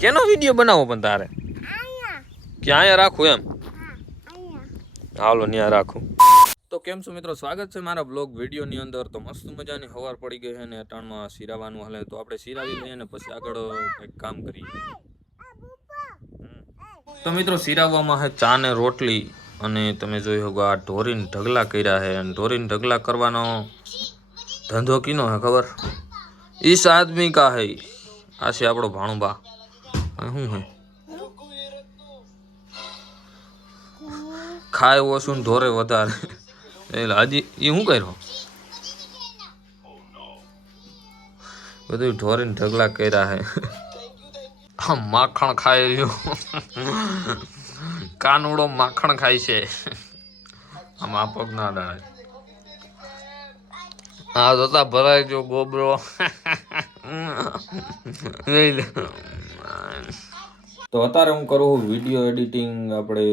કેનો video બનાવો પણ તારે ક્યાં અહીંયા રાખું એમ હાલો ત્યાં રાખું તો કેમ છો મિત્રો, સ્વાગત છે મારા બ્લોગ વિડીયોની અંદર। તો મસ્ત મજાની હવાર પડી ગઈ છે ને અટાણમાં શીરાવાનું હાલે તો આપણે શીરાવી લઈએ ને પછી આગળ કંઈક કામ કરીએ। તો મિત્રો શીરાવવામાં છે ચા ને રોટલી અને તમે જોઈ શકો આ ઢોરીને ઢગલા કર્યા છે અને ઢોરીને ઢગલા કરવાનો ધંધો કીનો હે ખબર? ઈસ આદમી કા હે, આ છે આપણો ભાણુબા। શું હે ખાય ઓછું ને ધોરે વધારે એટલે હજી એ શું કર્યો બધું ઢોરીને ઢગલા કર્યા હે। આ માખણ ખાય રહ્યો કાનુડો માખણ ખાય છે આમ આ પગ ના દાડે આ જોતા ભરાય ગયો ગોબરો તો અત્યારે હું કરું વિડીયો એડિટિંગ। આપણે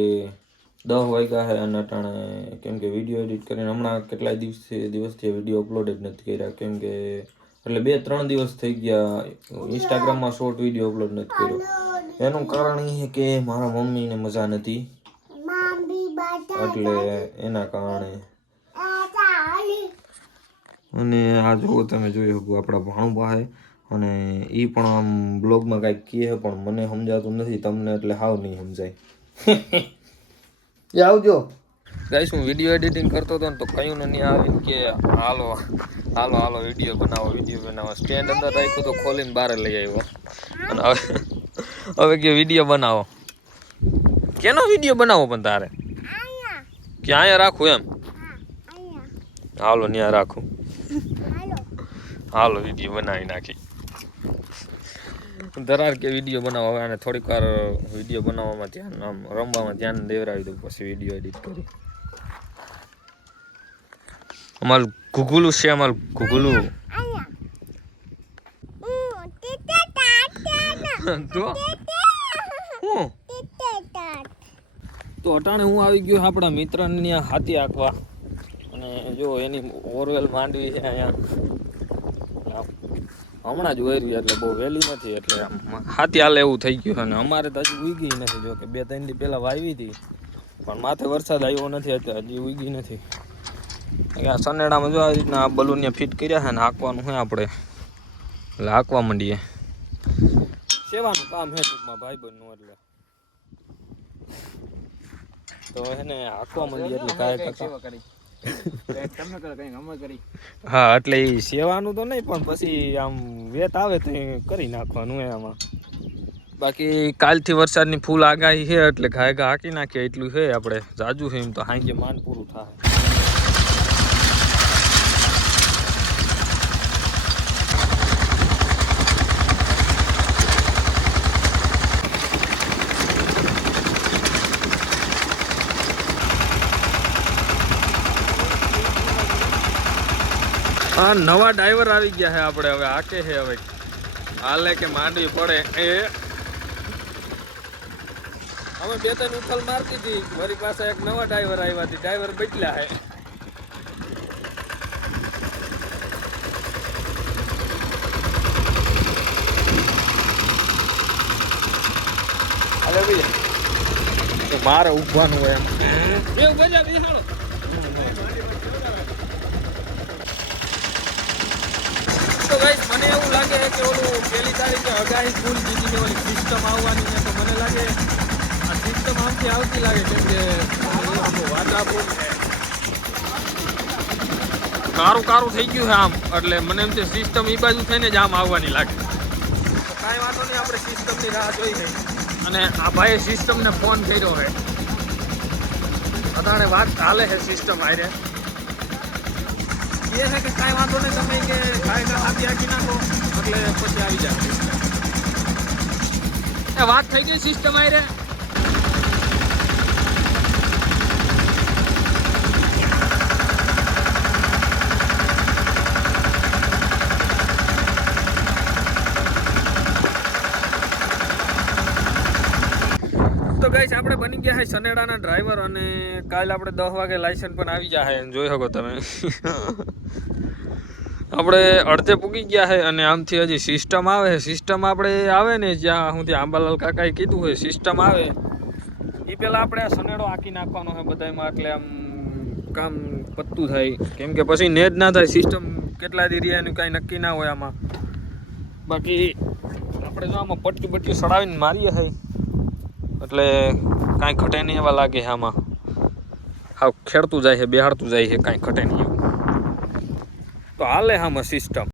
10 વાગ્યા છે અને અટાણે કેમ કે વિડીયો એડિટ કરીને હમણાં કેટલાય દિવસથી વિડીયો અપલોડ જ નથી કર્યા કેમ કે એટલે 2-3 દિવસ થઈ ગયા ઇન્સ્ટાગ્રામમાં શોર્ટ વિડીયો અપલોડ નથી કર્યો। એનું કારણ એ છે કે મારા મમ્મીને મજા નથી એટલે એના કારણે। અને આ જુઓ તમે જોઈ શકો આપણા ભાણુબા છે અને એ પણ આમ બ્લોગમાં કાંઈક કહે પણ મને સમજાતું નથી, તમને એટલે હાવ નહીં સમજાય। એ આવજો ગાઈસ, હું વિડીયો એડિટિંગ કરતો હતો ને તો કયું નહીં આવીને કે હાલો હાલો હાલો વિડીયો બનાવો। સ્ટેન્ડ અંદર રાખ્યું તો ખોલીને બહાર લઈ આવ્યો અને હવે કે વિડીયો બનાવો। કેનો વિડીયો બનાવો પણ તારે ક્યાં અહીંયા રાખું એમ હાલો ત્યાં રાખું હાલો વિડીયો બનાવી નાખી। દરાર કે વિડીયો બનાવો હવે અને થોડીક વાર વિડીયો બનાવવામાં ધ્યાન આમ રમવામાં ધ્યાન દેવરાવી દઉં પછી વિડીયો એડિટ કરી। અમારું ઘુઘુલું છે, અમારું ઘુઘુલું તો અટાણે હું આવી ગયો આપણા મિત્રની હાથી આંકવા અને જો એની ઓરવેલ માંડવી છે અહીંયા હમણાં જ વહેરી એટલે બહુ વહેલી નથી એટલે હાથી હાલે એવું થઈ ગયું અને અમારે તો હજી ઉગી નથી। જો કે 2-3 દી પહેલાં વાવી હતી પણ માથે વરસાદ આવ્યો નથી અત્યારે હજી ઉગી નથી। આ સનેડામાં જો આવી રીતના આ બલૂનને ફિટ કર્યા છે ને હાંકવાનું છે આપણે એટલે હાંકવા માંડીએ। સેવાનું કામ છે ટૂંકમાં ભાઈબંધનું એટલે તો એને હાંકવા માંડીએ એટલે કાંઈ હા એટલે એ સેવાનું તો નહીં પણ પછી આમ વેત આવે તો કરી નાખવાનું એમાં। બાકી કાલથી વરસાદની ફૂલ આગાહી છે એટલે ઘાય ઘા હાંકી નાખીએ એટલું છે આપણે જાજુ છે એમ તો હાંજે માંડ પૂરું થાય। હા નવા ડ્રાઈવર આવી ગયા છે આપણે હવે હાકે છે હવે હાલે કે માંડવી પડે એ અમે 2-3 ઉથલ મારતી હતી મારી પાસે એક નવા ડ્રાઈવર આવ્યા હતી ડ્રાઈવર બદલ્યા છે। અરે ભાઈ મારે ઉભવાનું હોય એમ એવું ગજા બિહાડો તો ગાઈસ મને એવું લાગે કે ઓલું 1 તારીખે અગાહી ફૂલ દીધીની ઓલી સિસ્ટમ આવવાની છે તો મને લાગે આ સિસ્ટમ આમથી આવતી લાગે કેમ કે વાતાવરણ કારું થઈ ગયું છે આમ એટલે મને એમ છે સિસ્ટમ એ બાજુ થઈને જ આમ આવવાની લાગે। તો કાંઈ વાંધો નહીં આપણે સિસ્ટમની રાહ જોઈ લઈ અને આ ભાઈએ સિસ્ટમને ફોન કર્યો છે અત્યારે વાત હાલે છે સિસ્ટમ આરે એ છે કે કાંઈ વાંધો નહીં તમે કે કાંઈ હાથી હાંકી નાખો એટલે પછી આવી જાય એ વાત થઈ ગઈ સિસ્ટમ આવી રે। તો ગાઈસ આપણે બની ગયા છે સનેડાના ડ્રાઈવર અને કાલે આપણે 10 વાગે લાયસન્સ પણ આવી જાય જોઈ શકો તમે। આપણે અડધે પૂગી ગયા છે અને આમથી હજી સિસ્ટમ આવે છે. સિસ્ટમ આપણે આવે ને જ્યાં હું ત્યાં આંબાલાલ કાકાએ કીધું હોય સિસ્ટમ આવે એ પહેલાં આપણે આ સનેડો આંકી નાખવાનો છે બધામાં, એટલે આમ કામ પત્તું થાય. કેમ કે પછી નેજ ના થાય, સિસ્ટમ કેટલા દી રહ્યા એનું કાંઈ નક્કી ના હોય આમાં. બાકી આપણે જો આમાં પટ્ટી બટ્ટી સડાવીને મારીએ છે એટલે કાંઈ ઘટે નહીં એવા લાગે છે આમાં. હા ખેડતું જાય છે, બેહાડતું જાય છે, કાંઈ ઘટે નહીં એવું. તો હાલે આમાં સિસ્ટમ.